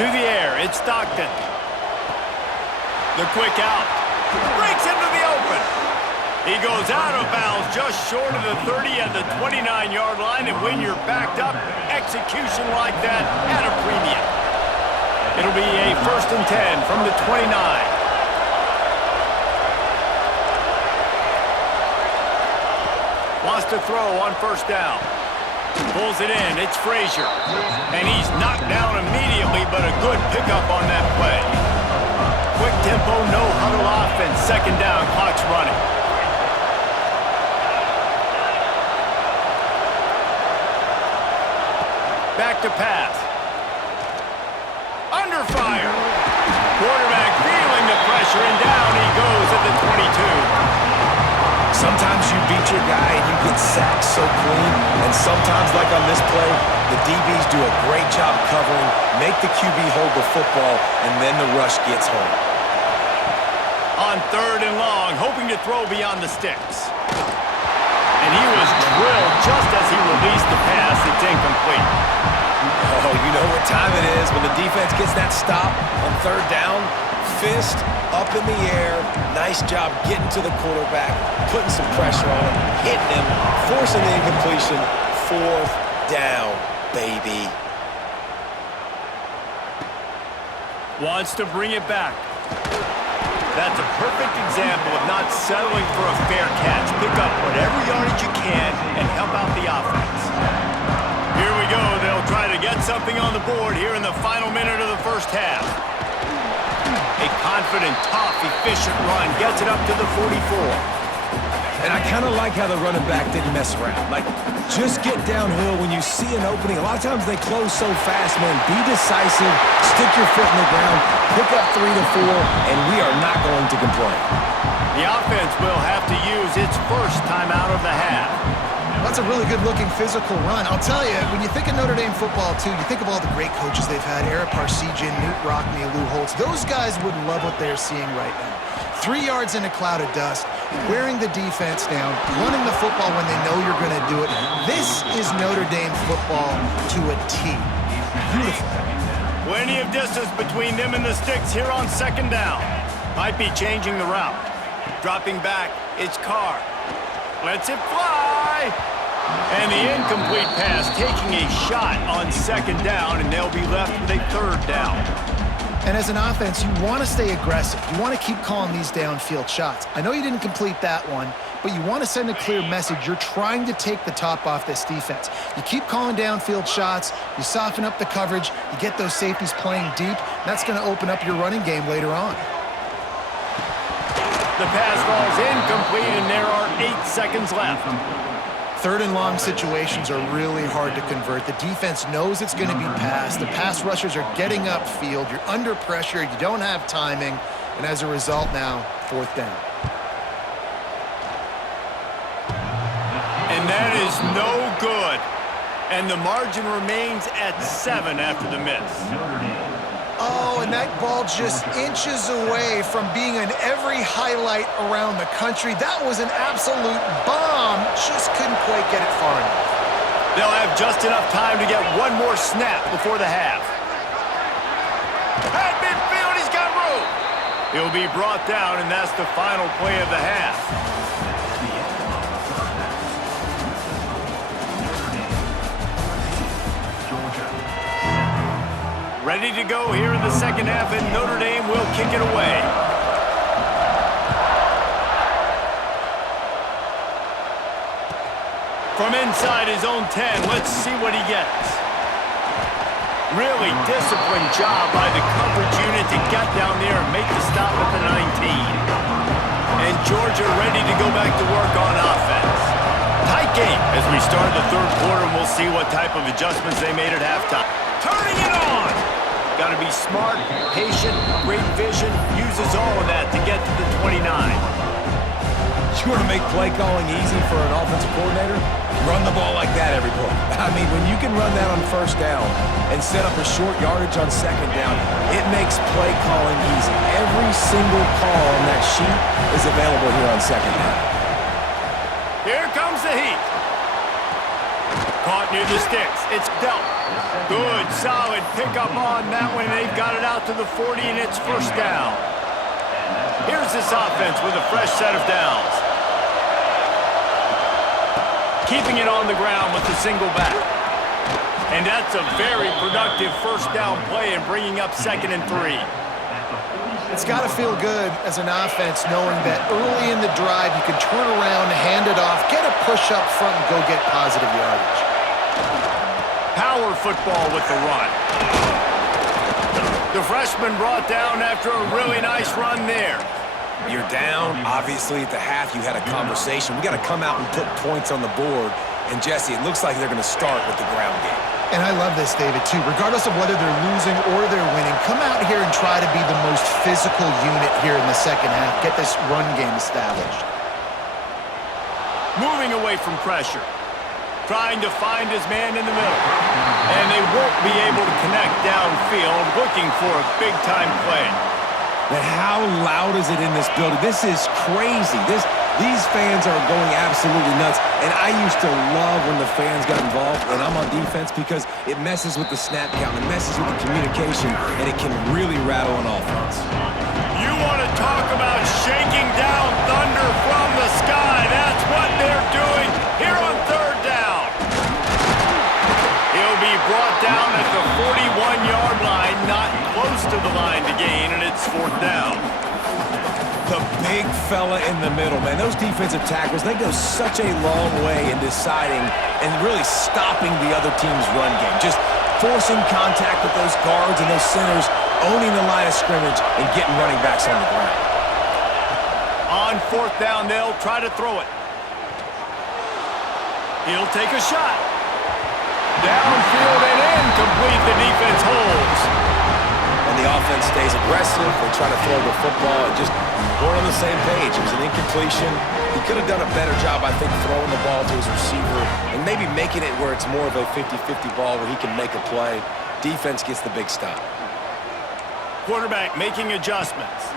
To the air, it's Stockton. The quick out. Breaks into the open. He goes out of bounds just short of the 30 and the 29-yard line, and when you're backed up, execution like that at a premium. It'll be a 1st and 10 from the 29. Wants to throw on 1st down. Pulls it in. It's Frazier. And he's knocked down immediately, but a good pickup on that play. Quick tempo, no huddle offense. 2nd down, clock's running. Back to pass. Under fire. Quarterback feeling the pressure, and down he goes at the 22. Sometimes you beat your guy and you get sacked so clean, and sometimes, like on this play, the DBs do a great job covering, make the QB hold the football, and then the rush gets home. On 3rd and long, hoping to throw beyond the sticks. And he was drilled just as he released the pass. It's incomplete. Oh, you know what time it is when the defense gets that stop on 3rd down. Fist up in the air. Nice job getting to the quarterback, putting some pressure on him, hitting him, forcing the incompletion. 4th down, baby. Wants to bring it back. That's a perfect example of not settling for a fair catch. Pick up whatever yardage you can and help out the offense. Here we go. They'll try to get something on the board here in the final minute of the 1st half. A confident, tough, efficient run gets it up to the 44. And I kind of like how the running back didn't mess around. Like, just get downhill when you see an opening. A lot of times they close so fast, man. Be decisive, stick your foot in the ground, pick up 3 to 4, and we are not going to complain. The offense will have to use its 1st timeout of the half. That's a really good-looking physical run. I'll tell you, when you think of Notre Dame football, too, you think of all the great coaches they've had, Eric Parsegian, Newt Rockne, Lou Holtz. Those guys would love what they're seeing right now. 3 yards in a cloud of dust, wearing the defense down, running the football when they know you're going to do it. This is Notre Dame football to a T. Beautiful. Plenty of distance between them and the sticks here on 2nd down. Might be changing the route. Dropping back, it's Carr. Lets it fly. And the incomplete pass taking a shot on 2nd down, and they'll be left with a 3rd down. And as an offense, you want to stay aggressive. You want to keep calling these downfield shots. I know you didn't complete that one, but you want to send a clear message. You're trying to take the top off this defense. You keep calling downfield shots. You soften up the coverage. You get those safeties playing deep. That's going to open up your running game later on. The pass falls incomplete, and there are 8 seconds left. 3rd and long situations are really hard to convert. The defense knows it's going to be passed. The pass rushers are getting upfield. You're under pressure. You don't have timing. And as a result now, 4th down. And that is no good. And the margin remains at 7 after the miss. Oh, and that ball just inches away from being in every highlight around the country. That was an absolute bomb. Just couldn't quite get it far enough. They'll have just enough time to get one more snap before the half. At midfield, he's got room. He'll be brought down, and that's the final play of the half. Ready to go here in the 2nd half, and Notre Dame will kick it away. From inside his own 10, let's see what he gets. Really disciplined job by the coverage unit to get down there and make the stop at the 19. And Georgia ready to go back to work on offense. Tight game as we start the 3rd quarter, and we'll see what type of adjustments they made at halftime. Turning it on! Got to be smart, patient, great vision, uses all of that to get to the 29. You want to make play calling easy for an offensive coordinator? Run the ball like that every play. I mean, when you can run that on 1st down and set up a short yardage on 2nd down, it makes play calling easy. Every single call on that sheet is available here on 2nd down. Here comes the heat. Caught near the sticks. It's Delp. Good, solid pickup on that one. They've got it out to the 40, and it's first down. Here's this offense with a fresh set of downs. Keeping it on the ground with the single back. And that's a very productive first down play and bringing up 2nd and 3. It's got to feel good as an offense knowing that early in the drive you can turn around, hand it off, get a push up front, and go get positive yardage. Power football with the run. The freshman brought down after a really nice run there. You're down. Obviously, at the half, you had a conversation. We got to come out and put points on the board. And, Jesse, it looks like they're going to start with the ground game. And I love this, David, too. Regardless of whether they're losing or they're winning, come out here and try to be the most physical unit here in the second half. Get this run game established. Moving away from pressure. Trying to find his man in the middle. And they won't be able to connect downfield, looking for a big-time play. And how loud is it in this building? This is crazy. These fans are going absolutely nuts. And I used to love when the fans got involved, and I'm on defense because it messes with the snap count, it messes with the communication, and it can really rattle an offense. You want to talk about shaking down thunder from the sky. That's what they're doing here on 3rd down. He'll be brought down at the 41-yard line, not close to the line to gain, and it's 4th down. The big fella in the middle, man. Those defensive tackles, they go such a long way in deciding and really stopping the other team's run game. Just forcing contact with those guards and those centers, owning the line of scrimmage, and getting running backs on the ground. On 4th down, they'll try to throw it. He'll take a shot. Downfield and incomplete. The defense holds. And the offense stays aggressive. They try to throw the football and just weren't on the same page. It was an incompletion. He could have done a better job, I think, throwing the ball to his receiver and maybe making it where it's more of a 50-50 ball where he can make a play. Defense gets the big stop. Quarterback making adjustments.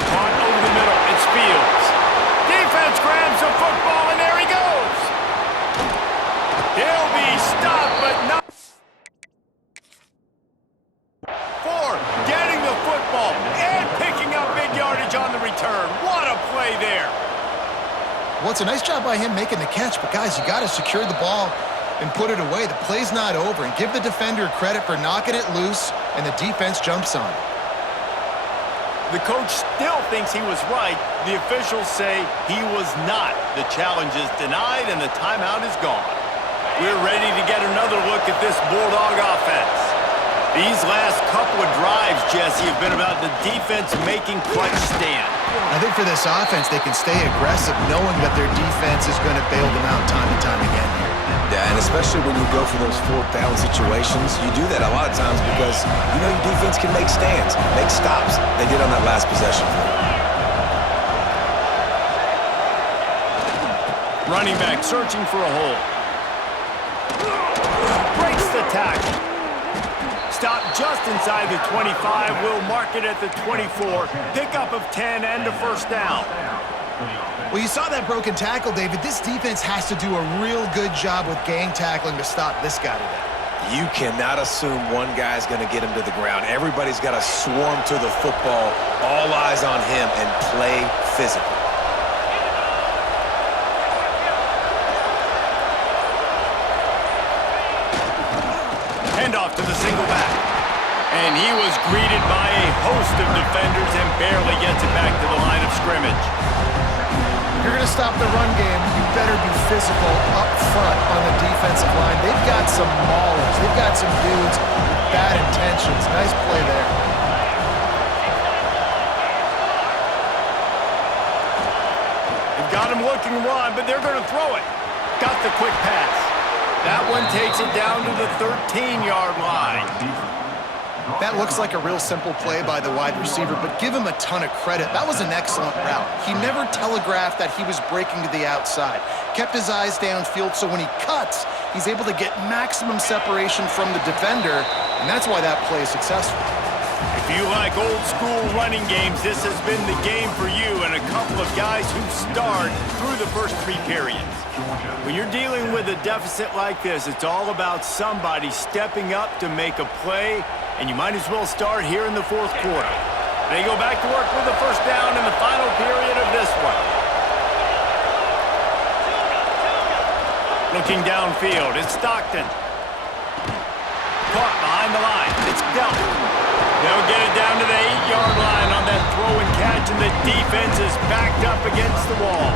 Caught over the middle. It's Fields. Defense grabs the football, and there he goes. He'll be stopped, but not. Getting the football and picking up big yardage on the return. What a play there. Well, it's a nice job by him making the catch, but guys, you got to secure the ball and put it away. The play's not over, and give the defender credit for knocking it loose, and the defense jumps on it. The coach still thinks he was right. The officials say he was not. The challenge is denied, and the timeout is gone. We're ready to get another look at this Bulldog offense. These last couple of drives, Jesse, have been about the defense making clutch stand. I think for this offense, they can stay aggressive knowing that their defense is going to bail them out time and time again here. Yeah, and especially when you go for those 4th down situations, you do that a lot of times because you know your defense can make stands, make stops. They did on that last possession. Running back searching for a hole. Breaks the tackle. Stop just inside the 25. We'll mark it at the 24. Pickup of 10 and a first down. Well, you saw that broken tackle, David. This defense has to do a real good job with gang tackling to stop this guy today. You cannot assume one guy's going to get him to the ground. Everybody's got to swarm to the football, all eyes on him, and play physical. Handoff to the single back. And he was greeted by a host of defenders and barely gets it back to the line of scrimmage. If you're going to stop the run game, you better be physical up front on the defensive line. They've got some maulers. They've got some dudes with bad intentions. Nice play there. They've got him looking to run, but they're going to throw it. Got the quick pass. That one takes it down to the 13-yard line. That looks like a real simple play by the wide receiver, but give him a ton of credit. That was an excellent route. He never telegraphed that he was breaking to the outside. Kept his eyes downfield, so when he cuts, he's able to get maximum separation from the defender, and that's why that play is successful. If you like old-school running games, this has been the game for you and a couple of guys who've starred through the first 3 periods. When you're dealing with a deficit like this, it's all about somebody stepping up to make a play, and you might as well start here in the 4th quarter. They go back to work with the first down in the final period of this one. Looking downfield, it's Stockton. Caught behind the line, it's Delton. They'll get it down to the 8-yard line on that throw and catch, and the defense is backed up against the wall.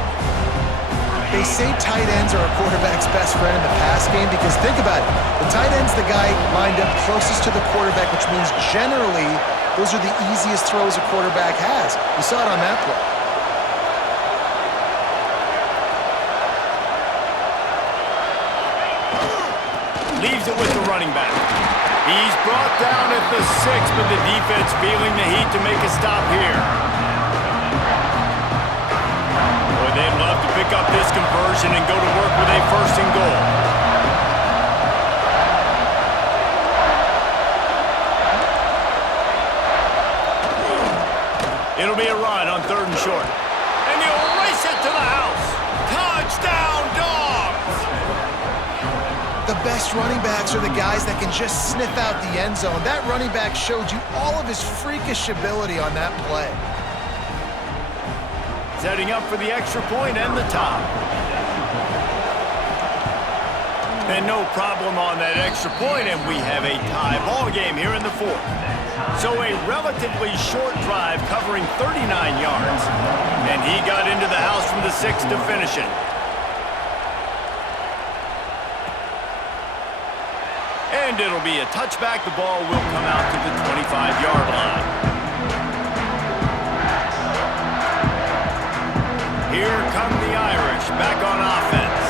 They say tight ends are a quarterback's best friend in the pass game because think about it. The tight end's the guy lined up closest to the quarterback, which means generally those are the easiest throws a quarterback has. You saw it on that play. Leaves it with the running back. He's brought down at the 6, but the defense feeling the heat to make a stop here. Boy, they'd love to pick up this conversion and go to work with a 1st and goal. It'll be a run on 3rd and short. And he'll race it to the house. Touchdown, Dogs! The best running backs are the guys that can just sniff out the end zone. That running back showed you all of his freakish ability on that play. Setting up for the extra point and the top. And no problem on that extra point, and we have a tie ball game here in the 4th. So a relatively short drive covering 39 yards. And he got into the house from the 6 to finish it. And it'll be a touchback. The ball will come out to the 25-yard line. Here come the Irish back on offense.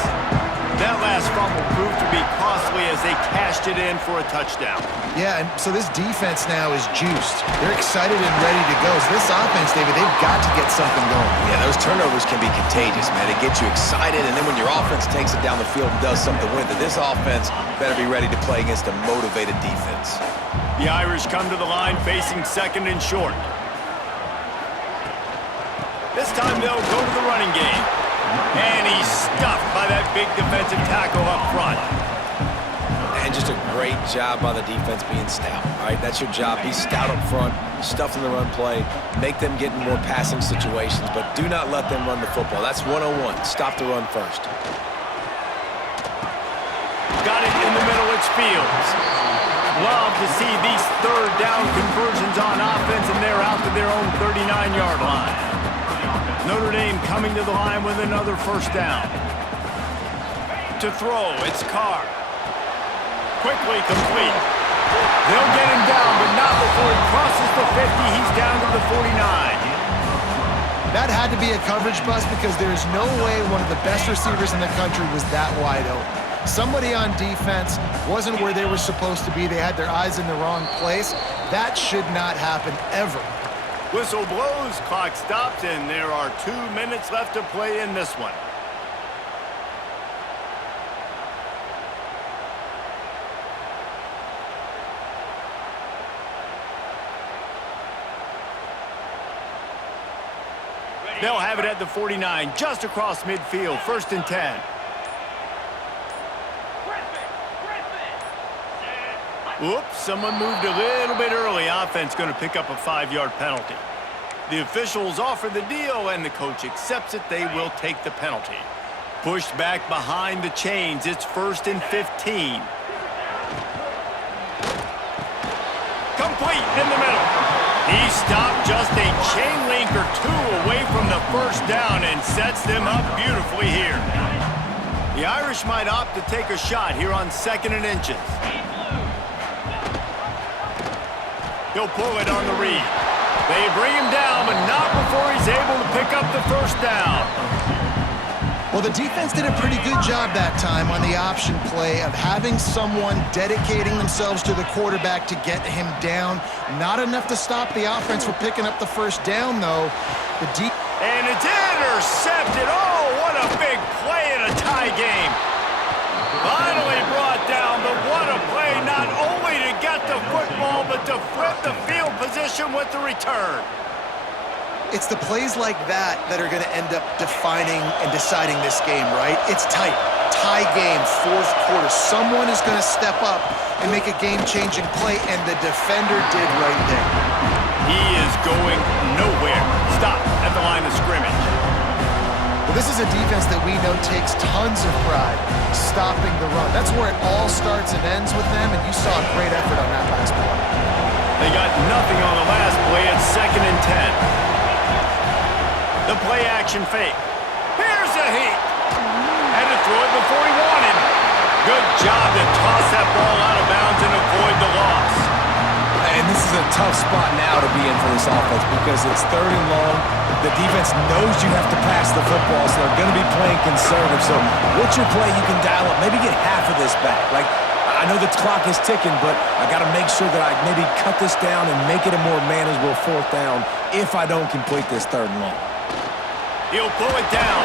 That last fumble proved to be costly as they cashed it in for a touchdown. Yeah, and so this defense now is juiced. They're excited and ready to go. So this offense, David, they've got to get something going. Yeah, those turnovers can be contagious, man. It gets you excited, and then when your offense takes it down the field and does something with it, this offense better be ready to play against a motivated defense. The Irish come to the line facing 2nd and short. This time they'll go to the running game. And he's stuffed by that big defensive tackle up front. And just a great job by the defense being stout. All right, that's your job. Be stout up front, stuff in the run play, make them get in more passing situations, but do not let them run the football. That's 101. Stop the run first. Got it in the middle. It's Fields. Love to see these 3rd down conversions on offense, and they're out to their own 39-yard line. Notre Dame coming to the line with another 1st down. To throw, it's Carr. Quickly complete. They'll get him down, but not before he crosses the 50. He's down to the 49. That had to be a coverage bust because there is no way one of the best receivers in the country was that wide open. Somebody on defense wasn't where they were supposed to be. They had their eyes in the wrong place. That should not happen ever. Whistle blows, clock stops, and there are 2 minutes left to play in this one. They'll have it at the 49, just across midfield, 1st and 10. Oops, someone moved a little bit early. Offense going to pick up a 5-yard penalty. The officials offer the deal, and the coach accepts it. They will take the penalty. Pushed back behind the chains. It's 1st and 15. Complete in the middle. He stopped just a chain link or 2 away from the 1st down and sets them up beautifully here. The Irish might opt to take a shot here on 2nd and inches. He'll pull it on the read. They bring him down, but not before he's able to pick up the 1st down. Well, the defense did a pretty good job that time on the option play of having someone dedicating themselves to the quarterback to get him down. Not enough to stop the offense from picking up the 1st down, though. And it's intercepted. Oh, what a big play in a tie game. Finally brought down, but what a play, not only to get the football, but to flip the field position. possession with the return. It's the plays like that that are going to end up defining and deciding this game, right? It's tight. Tie game, fourth quarter. Someone is going to step up and make a game-changing play, and the defender did right there. He is going nowhere. Stop at the line of scrimmage. Well, this is a defense that we know takes tons of pride stopping the run. That's where it all starts and ends with them, and you saw a great effort on that last play. They got nothing on the last play. It's 2nd and 10. The play action fake. Here's a heat. Had to throw it before he wanted. Good job to toss that ball out of bounds and avoid the loss. And this is a tough spot now to be in for this offense because it's 3rd and long. The defense knows you have to pass the football, so they're going to be playing conservative. So what's your play you can dial up? Maybe get half of this back. Like, I know the clock is ticking, but I got to make sure that I maybe cut this down and make it a more manageable 4th down if I don't complete this 3rd and long. He'll pull it down.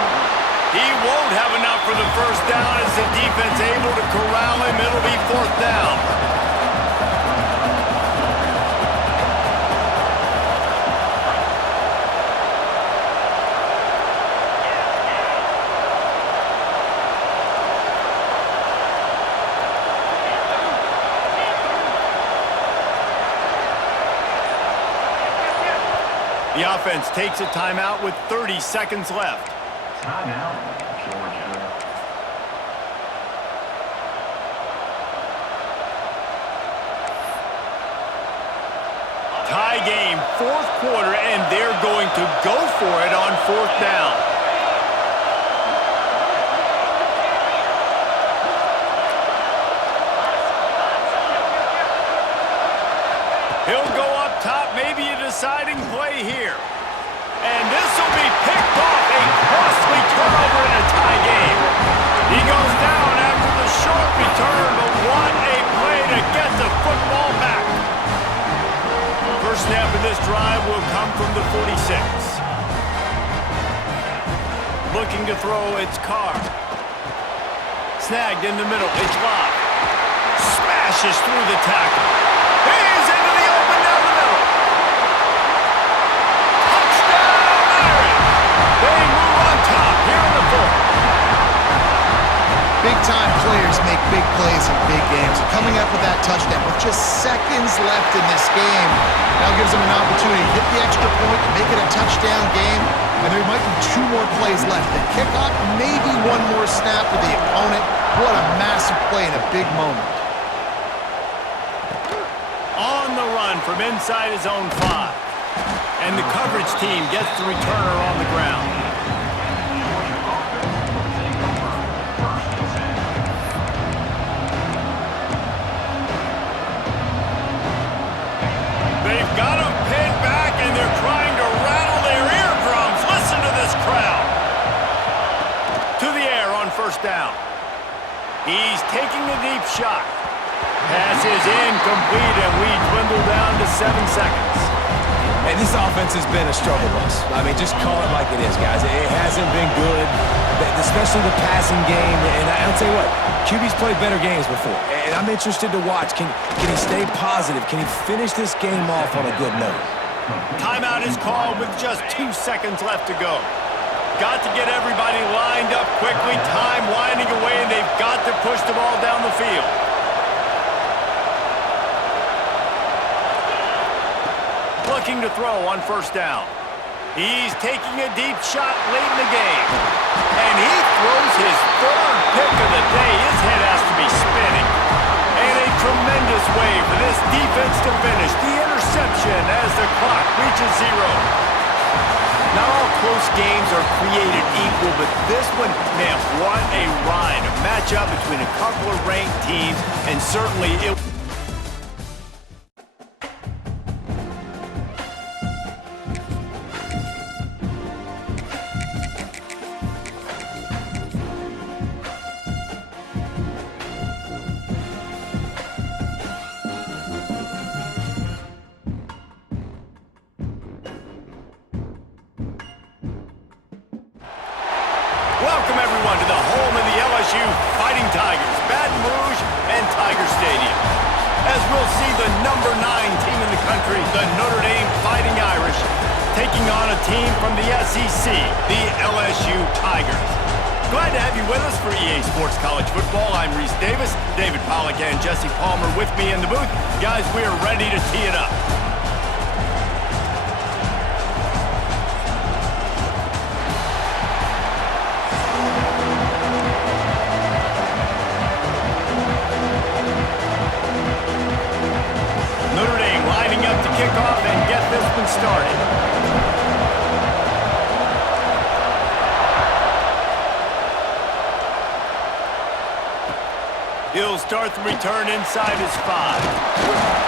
He won't have enough for the 1st down as the defense able to corral him. It'll be 4th down. The offense takes a timeout with 30 seconds left. Timeout, Georgia. Tie game, 4th quarter, and they're going to go for it on 4th down. He'll go up top, maybe a deciding play here. And this will be picked off, a costly turnover in a tie game. He goes down after the short return, but what a play to get the football back. First snap of this drive will come from the 46. Looking to throw, it's Carr. Snagged in the middle, it's Lott. Smashes through the tackle. He's into the open down the middle. Touchdown, Irish. They move on top here in the 4th. Big-time players make big plays in big games. Coming up with that touchdown with just seconds left in this game now gives them an opportunity to hit the extra point, make it a touchdown game, and there might be 2 more plays left. The kickoff, maybe 1 more snap with the opponent. What a massive play in a big moment. On the run from inside his own 5. And the coverage team gets the returner on the ground. They've got him pinned back, and they're trying to rattle their eardrums. Listen to this crowd. To the air on 1st down. He's taking the deep shot. Pass is incomplete, and we dwindle down to 7 seconds. And this offense has been a struggle bus. I mean, just call it like it is, guys. It hasn't been good, especially the passing game. And I'll tell you what, QB's played better games before. And I'm interested to watch. Can he stay positive? Can he finish this game off on a good note? Timeout is called with just 2 seconds left to go. Got to get everybody lined up quickly. Time winding away, and they've got to push the ball down the field. Looking to throw on 1st down. He's taking a deep shot late in the game. And he throws his 3rd pick of the day. His head has to be spinning. And a tremendous way for this defense to finish. The interception as the clock reaches 0. Not all close games are created equal, but this one, man, what a ride. A matchup between a couple of ranked teams, and certainly it... Welcome, everyone, to the home of the LSU Fighting Tigers, Baton Rouge and Tiger Stadium. As we'll see the #9 team in the country, the Notre Dame taking on a team from the SEC, the LSU Tigers. Glad to have you with us for EA Sports College Football. I'm Reese Davis, David Pollack and Jesse Palmer with me in the booth. Guys, we are ready to tee it up. Notre Dame lining up to kick off and get this one started. He'll start the return inside his 5.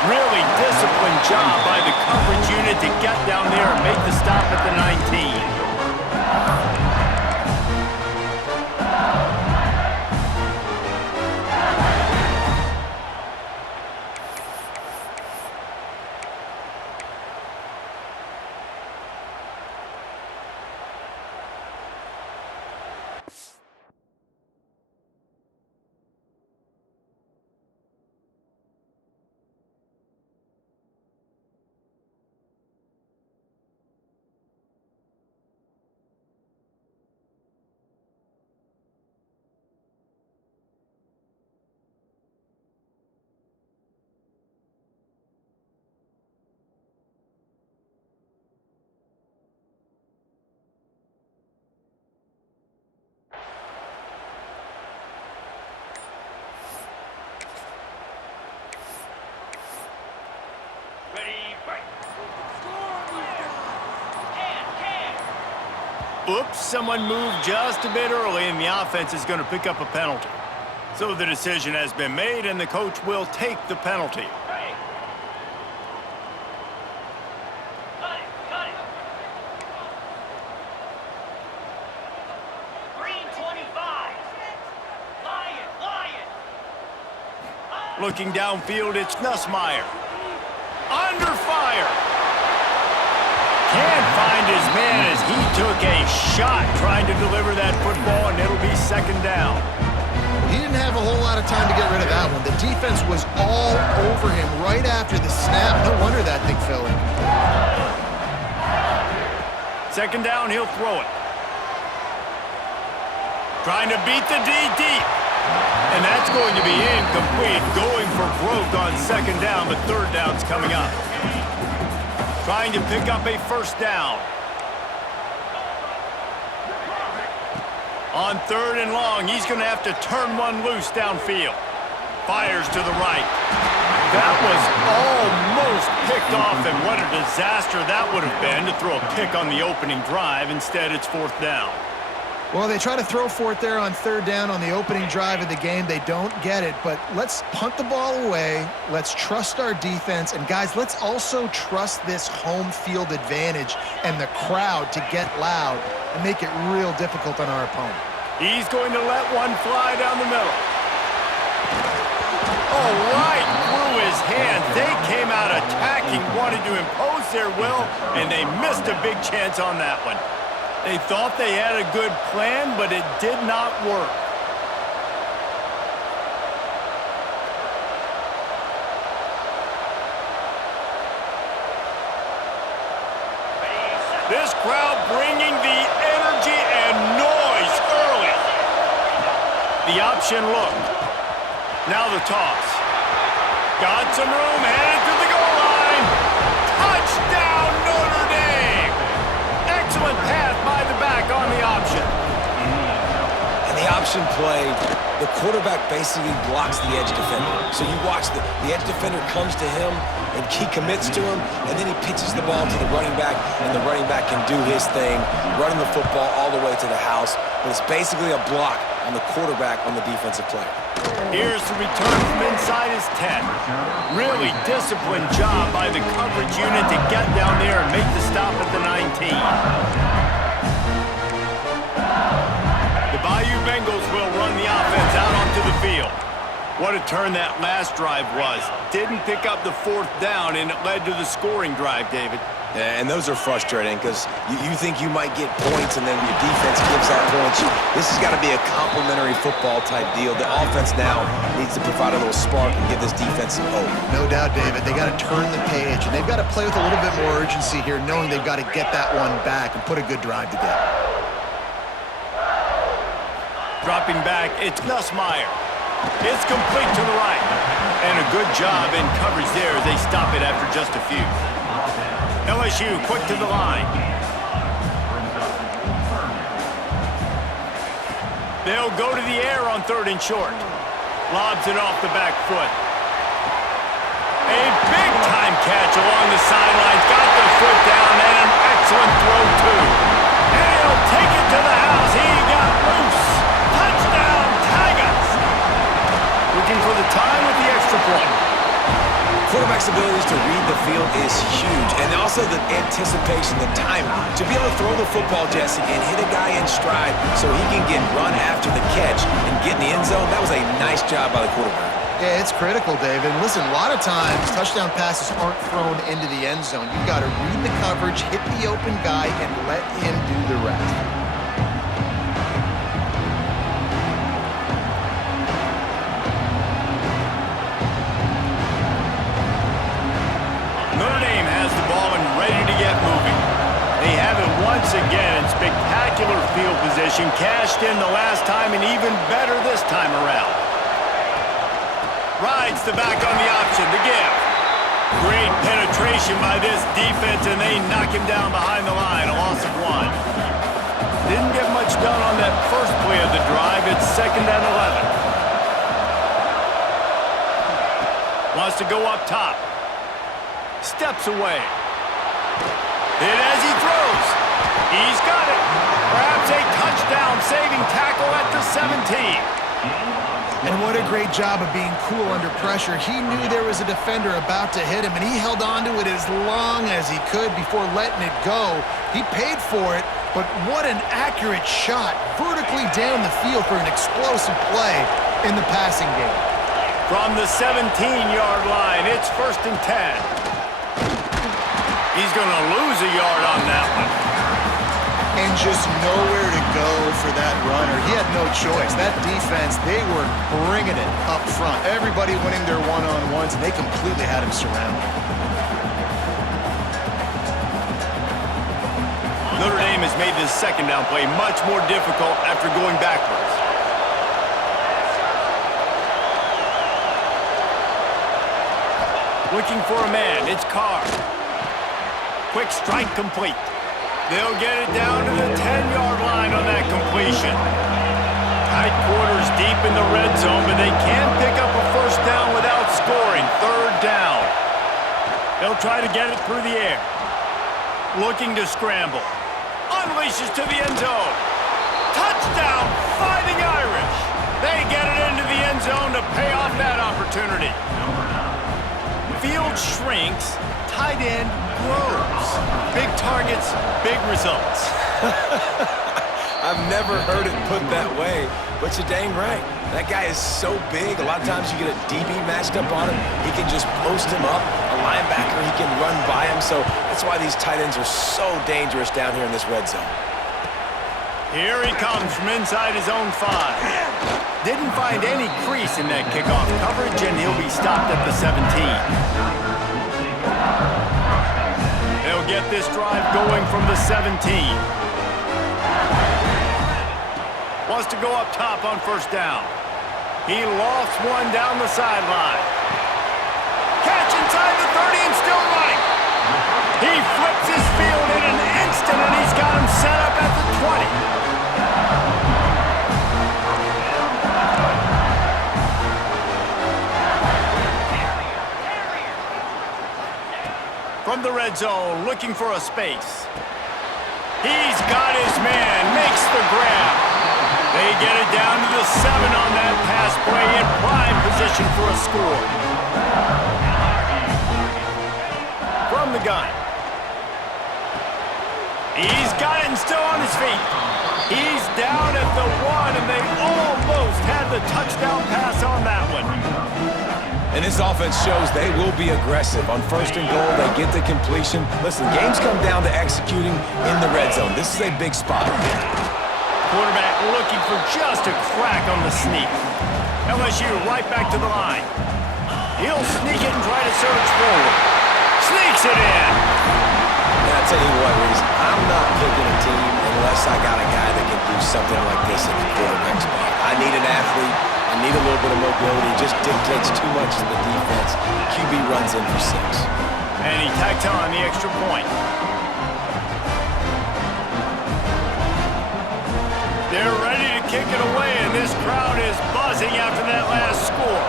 Really disciplined job by the coverage unit to get down there and make the stop at the 19. Oops, someone moved just a bit early, and the offense is going to pick up a penalty. So the decision has been made, and the coach will take the penalty. Green 25. Lion. Looking downfield, it's Nussmeier. Under fire. Can't find his man as he took a shot trying to deliver that football, and it'll be second down. He didn't have a whole lot of time to get rid of that one. The defense was all over him right after the snap. No wonder that thing fell in. Second down, he'll throw it. Trying to beat the D deep. And that's going to be incomplete. Going for broke on second down, but third down's coming up. Trying to pick up a first down. On third and long, he's going to have to turn one loose downfield. Fires to the right. That was almost picked off, and what a disaster that would have been to throw a pick on the opening drive. Instead, it's fourth down. Well, they try to throw for it there on third down on the opening drive of the game. They don't get it, but let's punt the ball away. Let's trust our defense. And, guys, let's also trust this home field advantage and the crowd to get loud and make it real difficult on our opponent. He's going to let one fly down the middle. Oh, right through his hands. They came out attacking, wanted to impose their will, and they missed a big chance on that one. They thought they had a good plan, but it did not work. This crowd bringing the energy and noise early. The option look. Now the toss. Got some room, headed to the goal line. Touchdown, Notre Dame! Excellent pass by the back on the option. And the option play, the quarterback basically blocks the edge defender. So you watch the edge defender comes to him, and he commits to him, and then he pitches the ball to the running back, and the running back can do his thing, running the football all the way to the house. But it's basically a block on the quarterback on the defensive player. Here's the return from inside his 10. Really disciplined job by the coverage unit to get down there and make the stop at the 19. The Bayou Bengals will run the offense out onto the field. What a turn that last drive was. Didn't pick up the fourth down, and it led to the scoring drive, David. And those are frustrating because you think you might get points and then your defense gives out points. This has got to be a complementary football type deal. The offense now needs to provide a little spark and give this defense some hope. No doubt, David. They got to turn the page, and they've got to play with a little bit more urgency here, knowing they've got to get that one back and put a good drive together. Dropping back, it's Nussmeier. It's complete to the right. And a good job in coverage there as they stop it after just a few. LSU quick to the line. They'll go to the air on 3rd and short. Lobs it off the back foot. A big-time catch along the sidelines. Got the foot down and an excellent throw, too. And he'll take it to the house. He got loose. Touchdown, Tigers. Looking for the time with the extra point. Quarterback's abilities to read the field is huge, and also the anticipation, the timing. To be able to throw the football, Jesse, and hit a guy in stride so he can get run after the catch and get in the end zone, that was a nice job by the quarterback. Yeah, it's critical, David. Listen, a lot of times touchdown passes aren't thrown into the end zone. You've got to read the coverage, hit the open guy, and let him do the rest. Notre Dame has the ball and ready to get moving. They have it once again in spectacular field position, cashed in the last time and even better this time around. Rides the back on the option to give. Great penetration by this defense, and they knock him down behind the line, a loss of 1. Didn't get much done on that first play of the drive. It's 2nd and 11. Wants to go up top. Steps away. Hit as he throws. He's got it. Perhaps a touchdown-saving tackle at the 17. And what a great job of being cool under pressure. He knew there was a defender about to hit him, and he held on to it as long as he could before letting it go. He paid for it, but what an accurate shot vertically down the field for an explosive play in the passing game. From the 17-yard line, it's 1st and 10. He's going to lose a yard on that one. And just nowhere to go for that runner. He had no choice. That defense, they were bringing it up front. Everybody winning their one-on-ones, and they completely had him surrounded. Notre Dame has made this 2nd down play much more difficult after going backwards. Looking for a man. It's Carr. Quick strike complete. They'll get it down to the 10-yard line on that completion. Tight quarters deep in the red zone, but they can't pick up a 1st down without scoring. 3rd down. They'll try to get it through the air. Looking to scramble. Unleashes to the end zone. Touchdown, Fighting Irish. They get it into the end zone to pay off that opportunity. Field shrinks. Tight end grows. Big targets, big results. I've never heard it put that way, but you're dang right. That guy is so big. A lot of times you get a DB matched up on him. He can just post him up. A linebacker, he can run by him. So that's why these tight ends are so dangerous down here in this red zone. Here he comes from inside his own 5. Didn't find any crease in that kickoff coverage, and he'll be stopped at the 17. They'll get this drive going from the 17. Wants to go up top on 1st down. He lofts one down the sideline. Catch inside the 30 and still running. He flips his field in an instant, and he's got him set up at the 20. From the red zone, looking for a space. He's got his man, makes the grab. They get it down to the 7 on that pass play in prime position for a score. From the gun. He's got it and still on his feet. He's down at the 1, and they almost had the touchdown pass on that one. And this offense shows they will be aggressive. On first and goal, they get the completion. Listen, games come down to executing in the red zone. This is a big spot. Quarterback looking for just a crack on the sneak. LSU right back to the line. He'll sneak it and try to surge forward. Sneaks it in. And I'll tell you what, Reese, I'm not picking a team unless I got a guy that can do something like this at the quarterback spot. I need an athlete. I need a little bit of mobility. It just dictates too much to the defense. QB runs in for 6. And he tacked on the extra point. They're ready to kick it away, and this crowd is buzzing after that last score.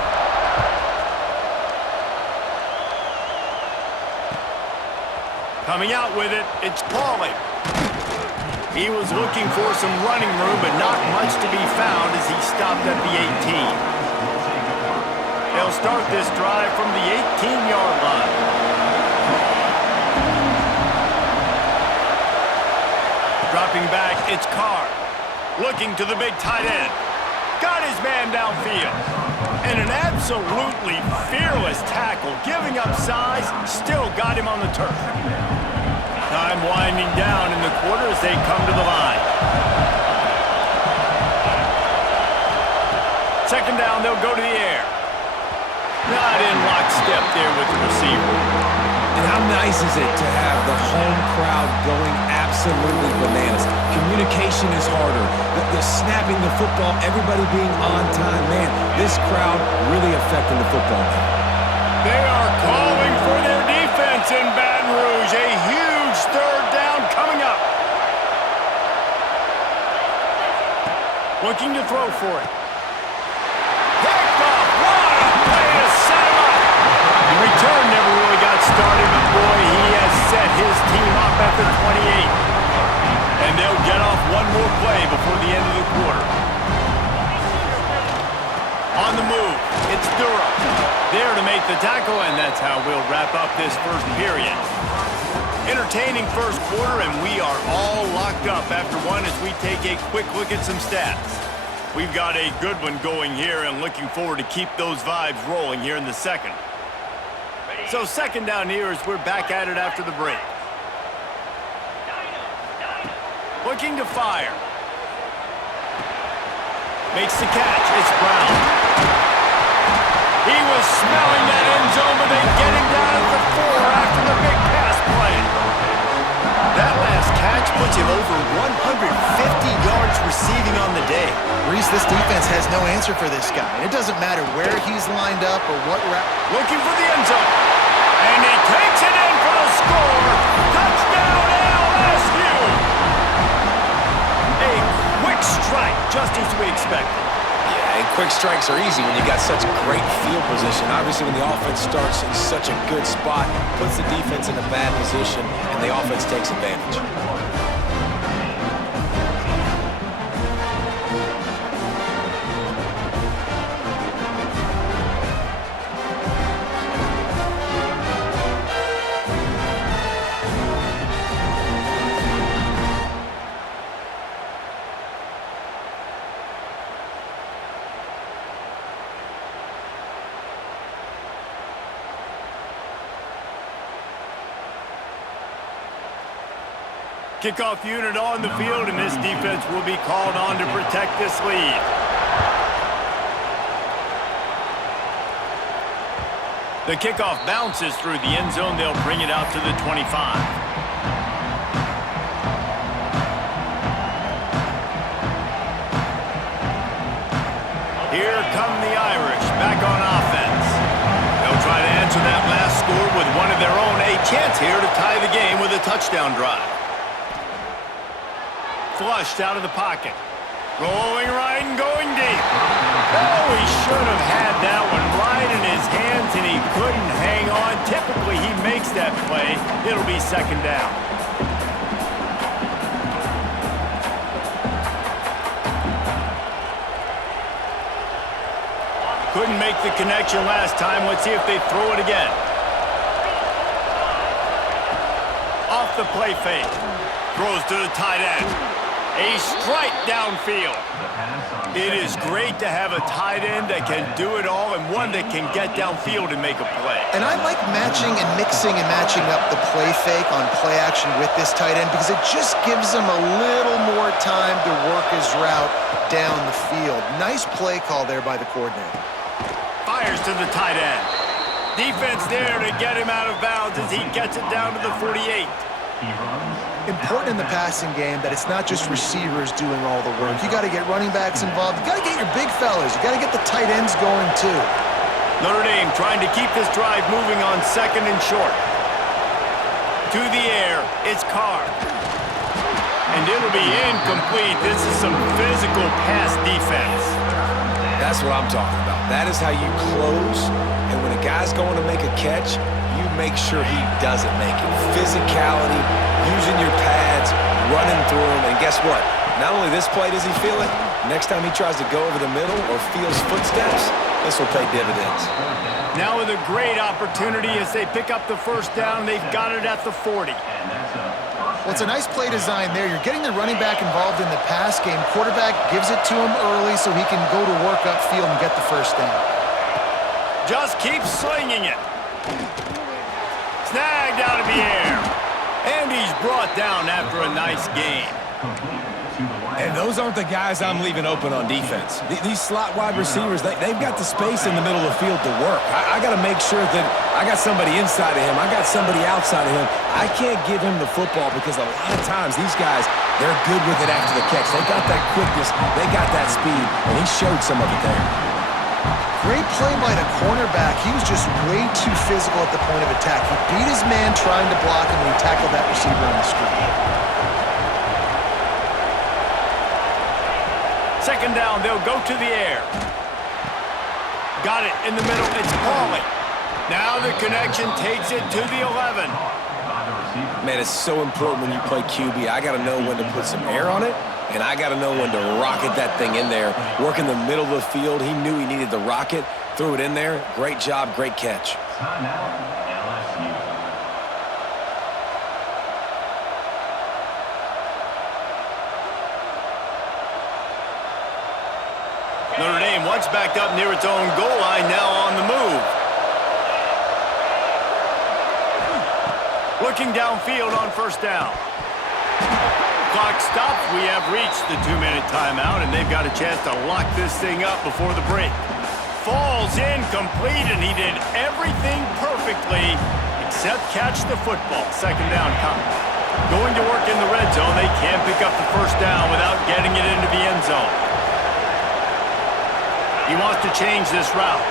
Coming out with it, it's Pauly. He was looking for some running room, but not much to be found as he stopped at the 18. They'll start this drive from the 18-yard line. Dropping back, it's Carr. Looking to the big tight end. Got his man downfield. And an absolutely fearless tackle, giving up size, still got him on the turf. Time winding down in the quarter as they come to the line. Second down, they'll go to the air. Not in lockstep there with the receiver. And how nice is it to have the home crowd going absolutely bananas? Communication is harder. The snapping the football, everybody being on time. Man, this crowd really affecting the football game. They are calling for their defense in Baton Rouge. A huge third down coming up. Looking to throw for it. Picked off. What a play to set him up. The return never really got started, but boy, he has set his team up at the 28. And they'll get off one more play before the end of the quarter. On the move, it's Durham. There to make the tackle, and that's how we'll wrap up this first period. Entertaining first quarter, and we are all locked up after one as we take a quick look at some stats. We've got a good one going here and looking forward to keep those vibes rolling here in the second. So second down here as we're back at it after the break. Looking to fire. Makes the catch. It's Brown. He was smelling that end zone, but they get him down at the 4 after the big pass play. That last catch puts him over 150 yards receiving on the day. Reese, this defense has no answer for this guy. It doesn't matter where he's lined up or what route. Looking for the end zone. And he takes it in for the score. Touchdown LSU. A quick strike, just as we expected. Yeah, and quick strikes are easy when you got such great field position. Obviously, when the offense starts in such a good spot, puts the defense in a bad position, and the offense takes advantage. Kickoff unit on the field, and this defense will be called on to protect this lead. The kickoff bounces through the end zone. They'll bring it out to the 25. Here come the Irish, back on offense. They'll try to answer that last score with one of their own. A chance here to tie the game with a touchdown drive. Flushed out of the pocket. Rolling right and going deep. Oh, he should have had that one right in his hands, and he couldn't hang on. Typically, he makes that play. It'll be second down. Couldn't make the connection last time. Let's see if they throw it again. Off the play fake. Throws to the tight end. A strike downfield. The pass on It is great to have a tight end that can do it all and one that can get downfield and make a play. And I like matching and mixing and matching up the play fake on play action with this tight end because it just gives him a little more time to work his route down the field. Nice play call there by the coordinator. Fires to the tight end. Defense there to get him out of bounds as he gets it down to the 48. he runs. Important in the passing game that it's not just receivers doing all the work. You got to get running backs involved. You got to get your big fellas. You got to get the tight ends going too. Notre Dame trying to keep this drive moving on 2nd and short. To the air, it's Carr. And it'll be incomplete. This is some physical pass defense. That's what I'm talking about. That is how you close, and when a guy's going to make a catch, you make sure he doesn't make it. Physicality, using your pads, running through him, and guess what? Not only this play does he feel it, next time he tries to go over the middle or feels footsteps, this will pay dividends. Now with a great opportunity as they pick up the first down, they've got it at the 40. Well, it's a nice play design there. You're getting the running back involved in the pass game. Quarterback gives it to him early so he can go to work upfield and get the first down. Just keep slinging it. Snagged out of the air. And he's brought down after a nice game. And those aren't the guys I'm leaving open on defense. These slot wide receivers, they've got the space in the middle of the field to work. I got to make sure that I got somebody inside of him. I got somebody outside of him. I can't give him the football because a lot of times these guys, they're good with it after the catch. They got that quickness. They got that speed, and he showed some of it there. Great play by the cornerback. He was just way too physical at the point of attack. He beat his man trying to block him, and he tackled that receiver on the screen. 2nd down, they'll go to the air. Got it in the middle, it's Pauly. Now the connection takes it to the 11. Man, it's so important when you play QB. I got to know when to put some air on it, and I got to know when to rocket that thing in there. Work in the middle of the field. He knew he needed the rocket, threw it in there. Great job, great catch. Timeout, LSU. Notre Dame once backed up near its own goal line, now on the move. Looking downfield on 1st down. Clock stops. We have reached the 2-minute timeout, and they've got a chance to lock this thing up before the break. Falls incomplete, and he did everything perfectly except catch the football. 2nd down coming. Going to work in the red zone. They can't pick up the 1st down without getting it into the end zone. He wants to change this route.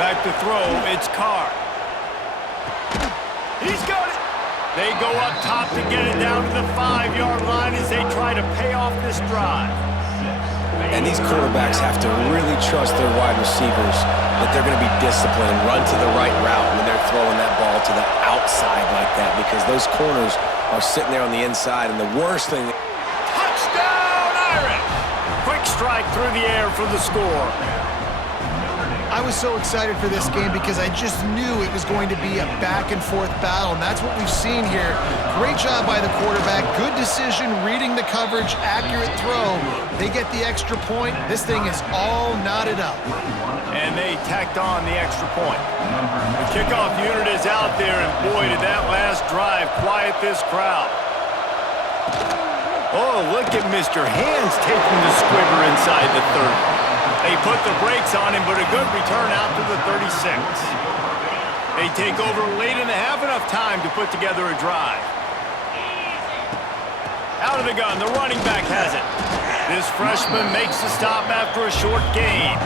Back to throw, it's Carr. He's got it. They go up top to get it down to the 5-yard line as they try to pay off this drive. And these quarterbacks have to really trust their wide receivers that they're going to be disciplined and run to the right route when they're throwing that ball to the outside like that because those corners are sitting there on the inside, and the worst thing... Touchdown, Irish! Quick strike through the air for the score. I was so excited for this game because I just knew it was going to be a back-and-forth battle, and that's what we've seen here. Great job by the quarterback. Good decision, reading the coverage, accurate throw. They get the extra point. This thing is all knotted up. And they tacked on the extra point. The kickoff unit is out there, and boy, did that last drive quiet this crowd. Oh, look at Mr. Hands taking the squibber inside the 30. They put the brakes on him, but a good return out to the 36. They take over late in the half, enough time to put together a drive. Out of the gun, the running back has it. This freshman makes the stop after a short gain.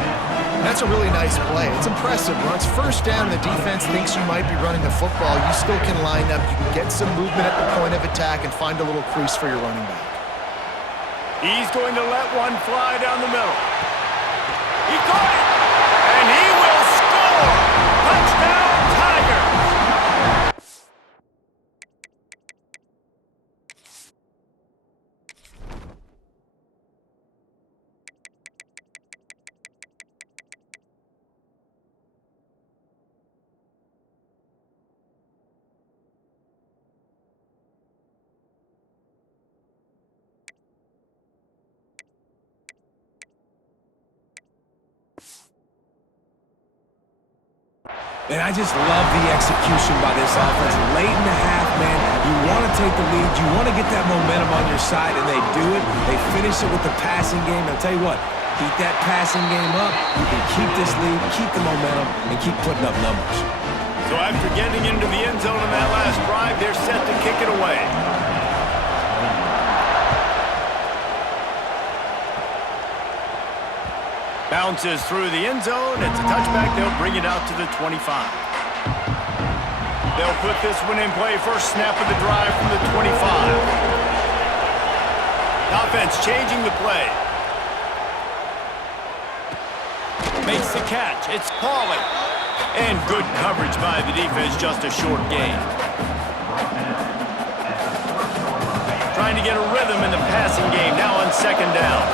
That's a really nice play. It's impressive. Once 1st down and the defense thinks you might be running the football, you still can line up. You can get some movement at the point of attack and find a little crease for your running back. He's going to let one fly down the middle. He caught it, and he will score! Touchdown, Tigers! And I just love the execution by this offense. Late in the half, man, you want to take the lead. You want to get that momentum on your side, and they do it. They finish it with the passing game. I'll tell you what, keep that passing game up. You can keep this lead, keep the momentum, and keep putting up numbers. So after getting into the end zone in that last drive, they're set to kick it away. Bounces through the end zone. It's a touchback. They'll bring it out to the 25. They'll put this one in play. First snap of the drive from the 25. Offense changing the play. Makes the catch. It's Pauly. And good coverage by the defense. Just a short gain. Trying to get a rhythm in the passing game. Now on second down.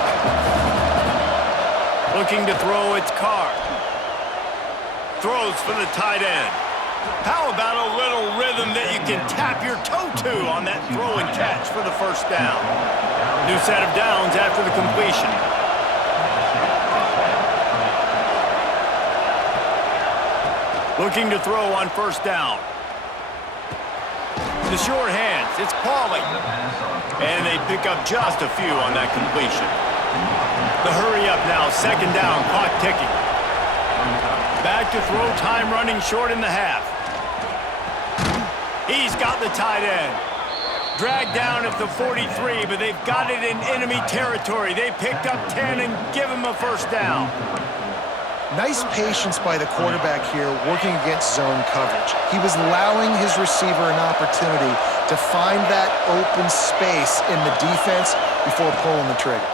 Looking to throw, it's Carr. Throws for the tight end. How about a little rhythm that you can tap your toe to on that throw and catch for the first down? New set of downs after the completion. Looking to throw on first down. The short hands, it's Pauly. And they pick up just a few on that completion. The hurry up now, second down, clock ticking. Back to throw, time running short in the half. He's got the tight end. Dragged down at the 43, but they've got it in enemy territory. They picked up 10 and give him a first down. Nice patience by the quarterback here working against zone coverage. He was allowing his receiver an opportunity to find that open space in the defense before pulling the trigger.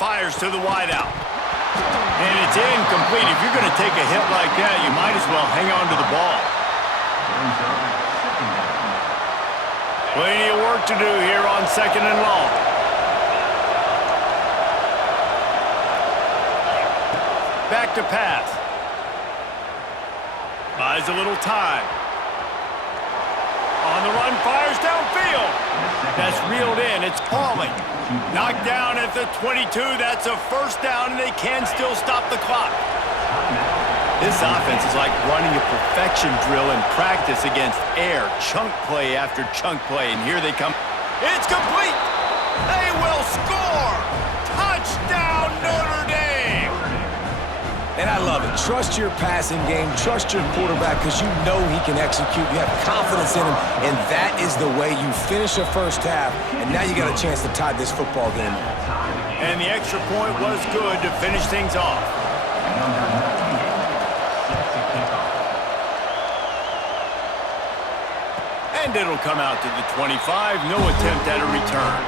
Fires to the wideout. And it's incomplete. If you're going to take a hit like that, you might as well hang on to the ball. Plenty of work to do here on second and long. Back to pass. Buys a little time. On the run, fires downfield. That's reeled in. It's Pauly. Knocked down at the 22. That's a first down, and they can still stop the clock. This offense is like running a perfection drill in practice against air. Chunk play after chunk play, and here they come. It's complete. They will score. Touchdown, Notre Dame. And I love it. Trust your passing game. Trust your quarterback because you know he can execute. You have confidence in him, and that is the way you finish a first half, and now you got a chance to tie this football game up. And the extra point was good to finish things off. And it'll come out to the 25. No attempt at a return.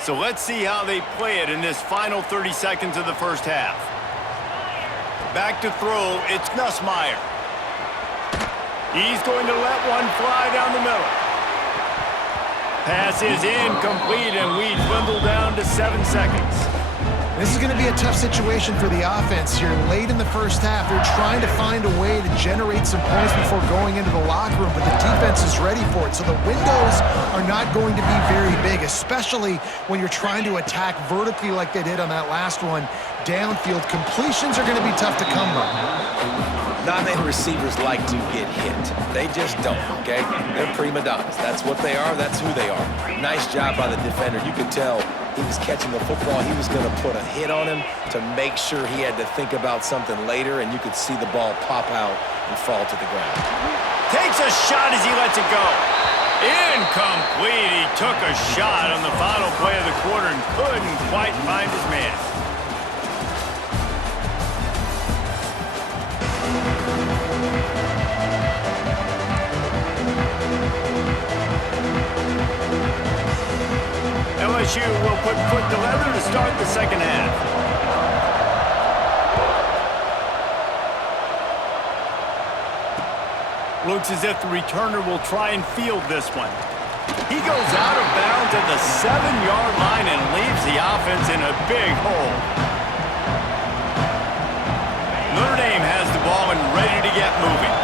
So let's see how they play it in this final 30 seconds of the first half. Back to throw, it's Nussmeier. He's going to let one fly down the middle. Pass is incomplete, and we dwindle down to 7 seconds. This is going to be a tough situation for the offense here. Late in the first half, they're trying to find a way to generate some points before going into the locker room, but the defense is ready for it. So the windows are not going to be very big, especially when you're trying to attack vertically like they did on that last one. Downfield completions are going to be tough to come by. Not many receivers like to get hit. They just don't, okay? They're prima donnas. That's what they are. That's who they are. Nice job by the defender. You could tell he was catching the football. He was going to put a hit on him to make sure he had to think about something later, and you could see the ball pop out and fall to the ground. Takes a shot as he lets it go. Incomplete. He took a shot on the final play of the quarter and couldn't quite find his man. LSU will put foot to leather to start the second half. Looks as if the returner will try and field this one. He goes out of bounds at the 7-yard line and leaves the offense in a big hole. Notre Dame has the ball and ready to get moving.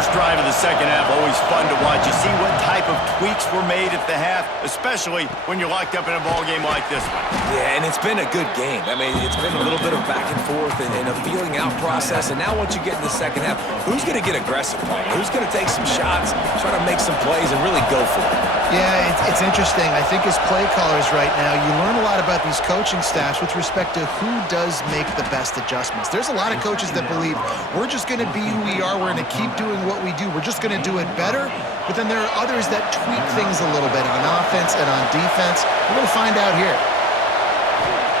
first drive of the second half, always fun to watch. You see what type of tweaks were made at the half, especially when you're locked up in a ball game like this one. Yeah, and it's been a good game. I mean, it's been a little bit of back and forth and a feeling out process. And now once you get in the second half, who's going to get aggressive, Paul? Who's going to take some shots, try to make some plays, and really go for it? Yeah, it's interesting. I think as play callers right now, you learn a lot about these coaching staffs with respect to who does make the best adjustments. There's a lot of coaches that believe we're just going to be who we are. We're going to keep doing what we do. We're just going to do it better. But then there are others that tweak things a little bit on offense and on defense. We're going to find out here.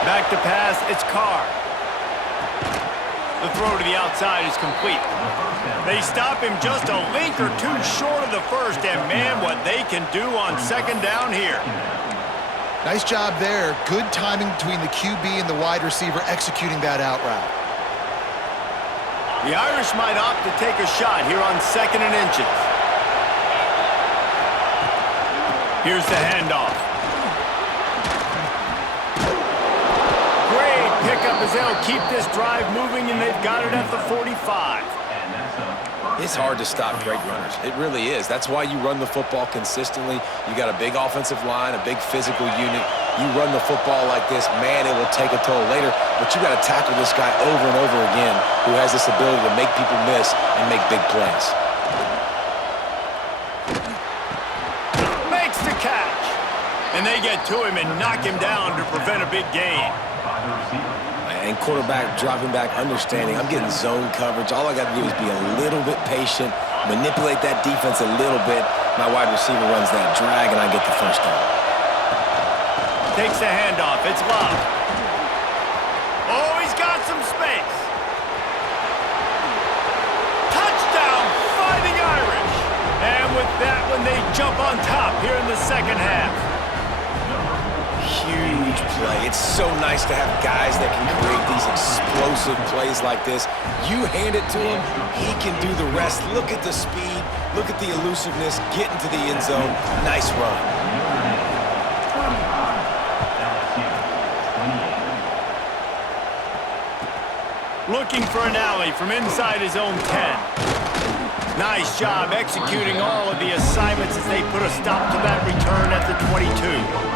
Back to pass, it's Carr. The throw to the outside is complete. They stop him just a link or two short of the first, and man, what they can do on second down here. Nice job there. Good timing between the QB and the wide receiver executing that out route. The Irish might opt to take a shot here on 2nd and inches. Here's the handoff. Great pickup as they'll keep this drive moving, and they've got it at the 45. It's hard to stop great runners. It really is. That's why you run the football consistently. You got a big offensive line, a big physical unit. You run the football like this, man, it will take a toll later. But you got to tackle this guy over and over again who has this ability to make people miss and make big plays. Makes the catch. And they get to him and knock him down to prevent a big gain. And quarterback dropping back, understanding I'm getting zone coverage. All I got to do is be a little bit patient, manipulate that defense a little bit. My wide receiver runs that drag, and I get the first down. Takes the handoff. It's Love. Oh, he's got some space. Touchdown, Fighting Irish. And with that one, they jump on top here in the second half. Huge play. It's so nice to have guys that can create these explosive plays like this. You hand it to him, he can do the rest. Look at the speed, look at the elusiveness, get into the end zone. Nice run. Looking for an alley from inside his own 10. Nice job executing all of the assignments as they put a stop to that return at the 22.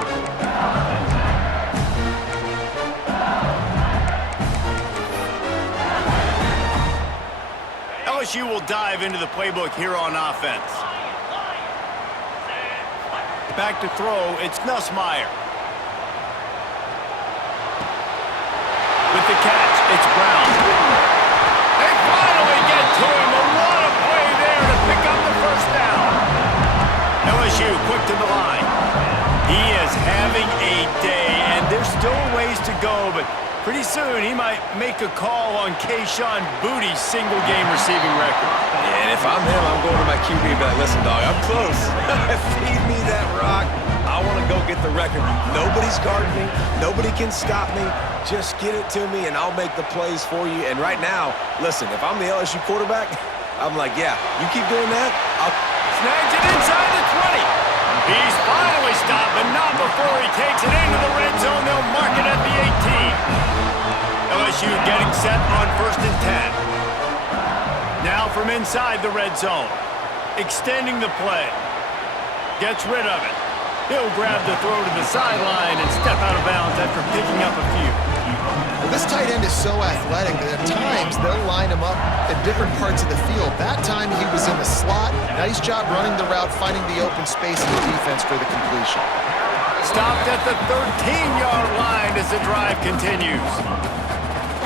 LSU will dive into the playbook here on offense. Back to throw, it's Nussmeier. With the catch, it's Brown. They finally get to him, and what a play there to pick up the first down. LSU quick to the line. He is having a day, and there's still ways to go, but pretty soon he might make a call on Kayshon Boutte's single-game receiving record. And if I'm him, I'm going to my QB and be like, listen, dog, I'm close. Feed me that rock. I want to go get the record. Nobody's guarding me. Nobody can stop me. Just get it to me, and I'll make the plays for you. And right now, listen, if I'm the LSU quarterback, I'm like, yeah, you keep doing that, I'll... Snags it inside the 20. He's finally stopped, but not before he takes it into the red zone. They'll mark it at the 18. LSU getting set on 1st and 10. Now from inside the red zone. Extending the play. Gets rid of it. He'll grab the throw to the sideline and step out of bounds after picking up a few. Well, this tight end is so athletic that at times they'll line him up in different parts of the field. That time he was in the slot. Nice job running the route, finding the open space in the defense for the completion. Stopped at the 13-yard line as the drive continues.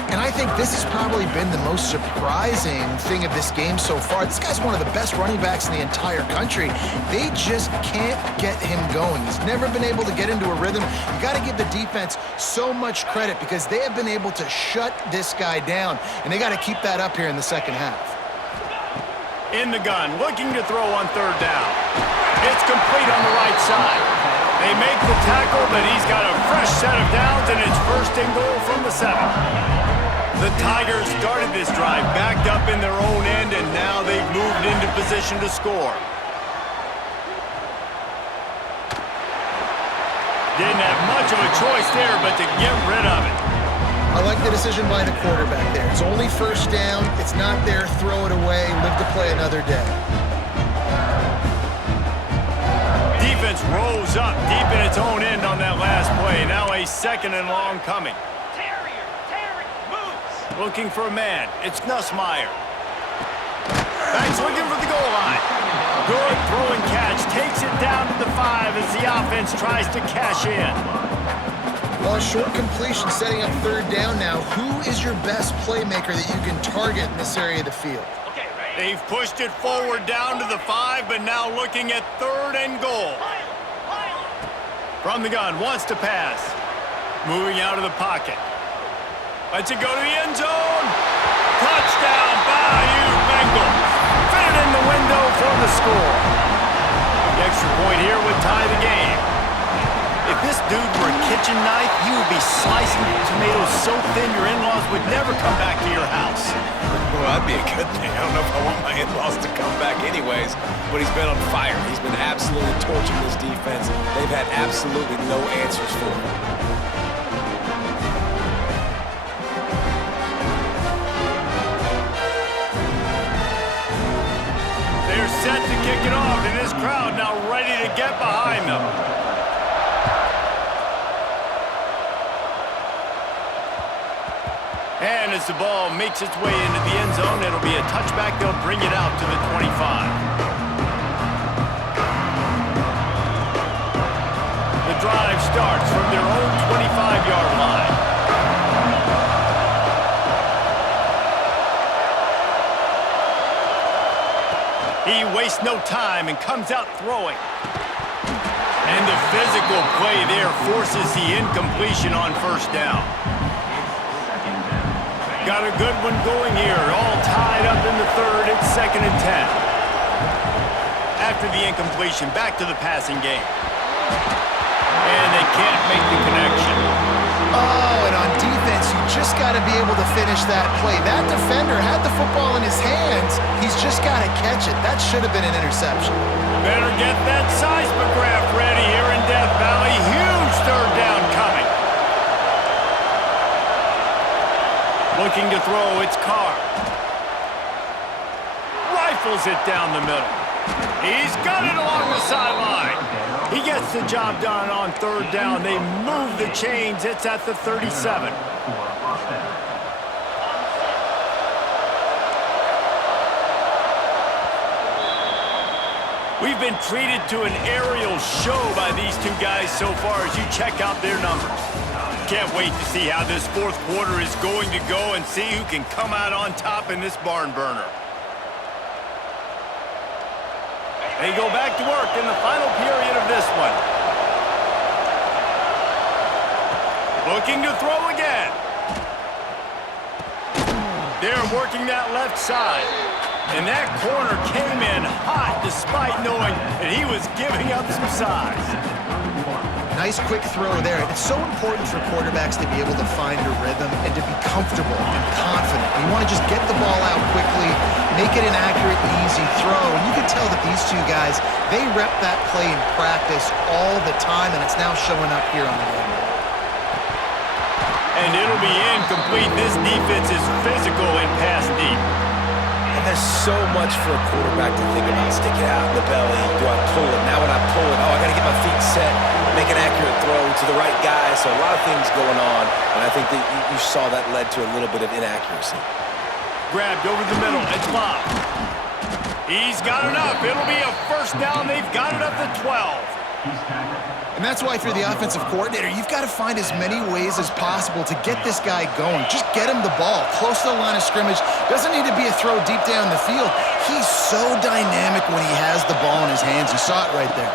And I think this has probably been the most surprising thing of this game so far. This guy's one of the best running backs in the entire country. They just can't get him going. He's never been able to get into a rhythm. You got to give the defense so much credit because they have been able to shut this guy down, and they got to keep that up here in the second half. In the gun, looking to throw on 3rd down. It's complete on the right side. They make the tackle, but he's got a fresh set of downs, and it's 1st and goal from the 7. The Tigers started this drive backed up in their own end, and now they've moved into position to score. Didn't have much of a choice there, but to get rid of it. I like the decision by the quarterback there. It's only first down. It's not there. Throw it away. Live to play another day. Defense rolls up deep in its own end on that last play. Now a 2nd and long coming. Terry, moves. Looking for a man. It's Nussmeier. Banks looking for the goal line. Good throwing catch. Takes it down to the 5 as the offense tries to cash in. Well, a short completion setting up third down now. Who is your best playmaker that you can target in this area of the field? Okay, ready? They've pushed it forward down to the 5, but now looking at 3rd and goal. Pile. From the gun, wants to pass. Moving out of the pocket. Lets it go to the end zone. Touchdown, Bayou Bengals. Fit it in the window for the score. The extra point here would tie the game. If this dude were a kitchen knife, you would be slicing tomatoes so thin your in-laws would never come back to your house. Well, that'd be a good thing. I don't know if I want my in-laws to come back anyways, but he's been on fire. He's been absolutely torching this defense. They've had absolutely no answers for him. They're set to kick it off, and this crowd now ready to get behind them. And as the ball makes its way into the end zone, it'll be a touchback. They'll bring it out to the 25. The drive starts from their own 25-yard line. He wastes no time and comes out throwing. And the physical play there forces the incompletion on first down. Got a good one going here. All tied up in the 3rd. It's 2nd and 10. After the incompletion, back to the passing game. And they can't make the connection. Oh, and on defense, you just got to be able to finish that play. That defender had the football in his hands. He's just got to catch it. That should have been an interception. Better get that seismograph ready here in Death Valley. Huge 3rd down coming. Looking to throw, it's Carr. Rifles it down the middle. He's got it along the sideline. He gets the job done on 3rd down. They move the chains. It's at the 37. We've been treated to an aerial show by these two guys so far as you check out their numbers. Can't wait to see how this 4th quarter is going to go and see who can come out on top in this barn burner. They go back to work in the final period of this one. Looking to throw again. They're working that left side. And that corner came in hot despite knowing that he was giving up some size. Nice quick throw there. It's so important for quarterbacks to be able to find a rhythm and to be comfortable and confident. You want to just get the ball out quickly, make it an accurate and easy throw. And you can tell that these two guys, they rep that play in practice all the time, and it's now showing up here on the game. And it'll be incomplete. This defense is physical and pass deep. And there's so much for a quarterback to think about. Stick it out in the belly. Do I pull it? Now when I pull it, oh, I got to get my feet set, make an accurate throw to the right guy. So a lot of things going on, and I think that you saw that led to a little bit of inaccuracy. Grabbed over the middle. It's Bob. He's got enough. It'll be a 1st down. They've got it up to 12. And that's why if you're the offensive coordinator, you've got to find as many ways as possible to get this guy going. Just get him the ball close to the line of scrimmage. Doesn't need to be a throw deep down the field. He's so dynamic when he has the ball in his hands. You saw it right there.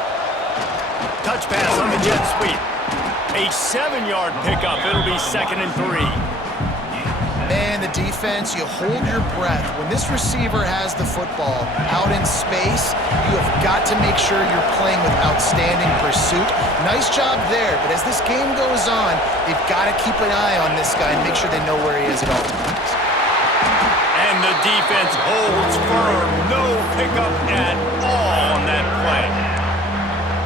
Touch pass on the jet sweep. A 7-yard pickup. It'll be 2nd and 3. Man, the defense, you hold your breath. When this receiver has the football out in space, you have got to make sure you're playing with outstanding pursuit. Nice job there, but as this game goes on, they've got to keep an eye on this guy and make sure they know where he is at all times. And the defense holds firm. No pickup at all on that play.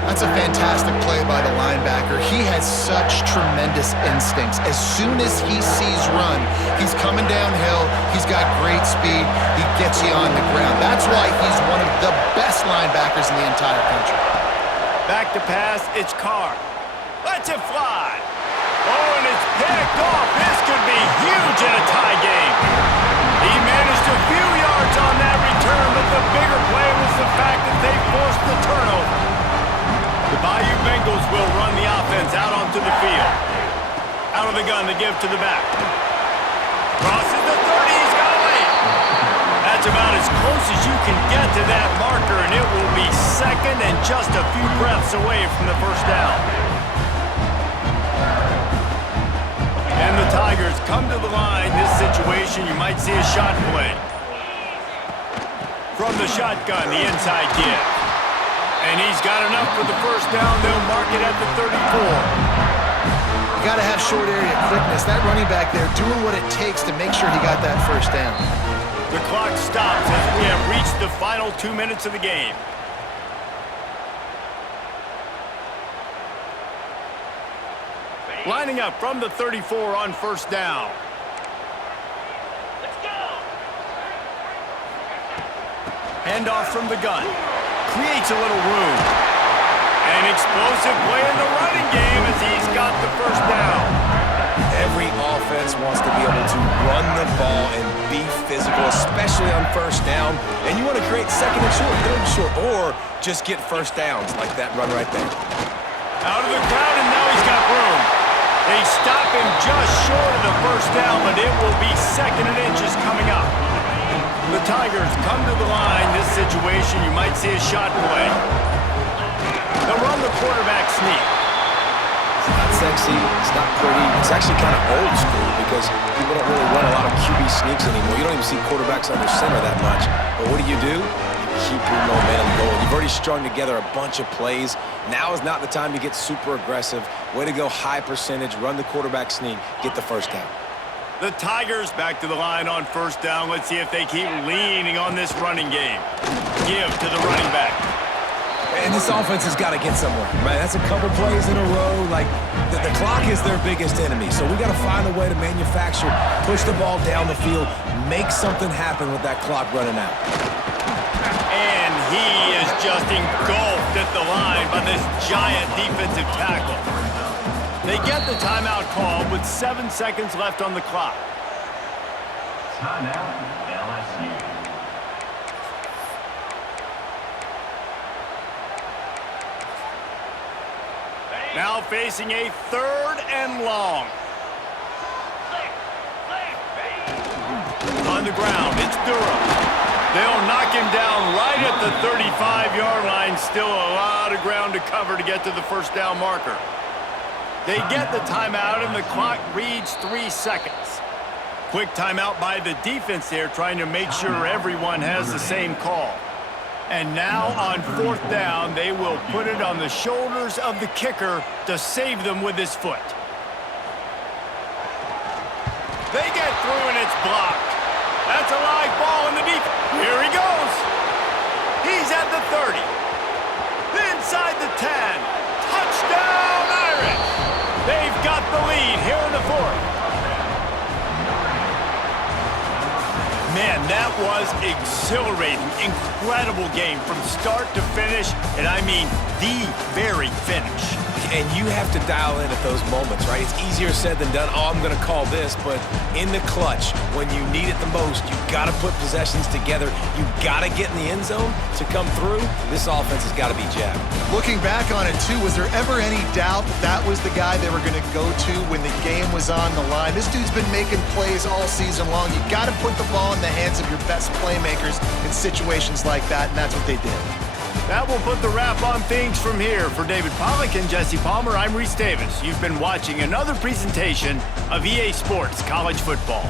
I That's a fantastic play by the linebacker. He has such tremendous instincts. As soon as he sees run, he's coming downhill. He's got great speed. He gets you on the ground. That's why he's one of the best linebackers in the entire country. Back to pass, it's Carr. Lets it fly. Oh, and it's picked off. This could be huge in a tie game. He managed a few yards on that return, but the bigger play was the fact that they forced the turnover. The Bayou Bengals will run the offense out onto the field. Out of the gun to give to the back. Crosses the 30, he's got a lane. That's about as close as you can get to that marker, and it will be second and just a few breaths away from the first down. And the Tigers come to the line. This situation, you might see a shot play. From the shotgun, the inside give. And he's got enough for the first down. They'll mark it at the 34. You got to have short area quickness. That running back there doing what it takes to make sure he got that first down. The clock stops as we have reached the final 2 minutes of the game. Lining up from the 34 on first down. Let's go. Handoff from the gun. Creates a little room. An explosive play in the running game as he's got the first down. Every offense wants to be able to run the ball and be physical, especially on first down. And you want to create second and short, third and short, or just get first downs like that run right there. Out of the crowd, and now he's got room. They stop him just short of the first down, but it will be second and inches coming up. The Tigers come to the line. This situation, you might see a shot play. They'll run the quarterback sneak. It's not sexy, it's not pretty, it's actually kind of old school because people don't really run a lot of QB sneaks anymore. You don't even see quarterbacks under center that much. But what do? You keep your momentum going. You've already strung together a bunch of plays. Now is not the time to get super aggressive. Way to go high percentage, run the quarterback sneak, get the first down. The Tigers back to the line on first down. Let's see if they keep leaning on this running game. Give to the running back. And this offense has got to get somewhere, right? That's a couple plays in a row. Like, the clock is their biggest enemy. So we got to find a way to manufacture, push the ball down the field, make something happen with that clock running out. And he is just engulfed at the line by this giant defensive tackle. They get the timeout call with 7 seconds left on the clock. Timeout, LSU. Now facing a third and long. On the ground, it's Durham. They'll knock him down right at the 35-yard line. Still a lot of ground to cover to get to the first down marker. They get the timeout, and the clock reads 3 seconds. Quick timeout by the defense there, trying to make sure everyone has the same call. And now on fourth down, they will put it on the shoulders of the kicker to save them with his foot. They get through, and it's blocked. That's a live ball in the deep. Here he goes. He's at the 30. Inside the 10. Touchdown, Irish. They've got the lead here in the fourth. Man, that was exhilarating, incredible game from start to finish, and I mean the very finish. And you have to dial in at those moments, right? It's easier said than done. Oh, I'm going to call this, but in the clutch, when you need it the most, you got to put possessions together. You got to get in the end zone to come through. This offense has got to be jabbed. Looking back on it, too, was there ever any doubt that was the guy they were going to go to when the game was on the line? This dude's been making plays all season long. You got to put the ball in the hands of your best playmakers in situations like that, and that's what they did. That will put the wrap on things from here. For David Pollack and Jesse Palmer, I'm Reese Davis. You've been watching another presentation of EA Sports College Football.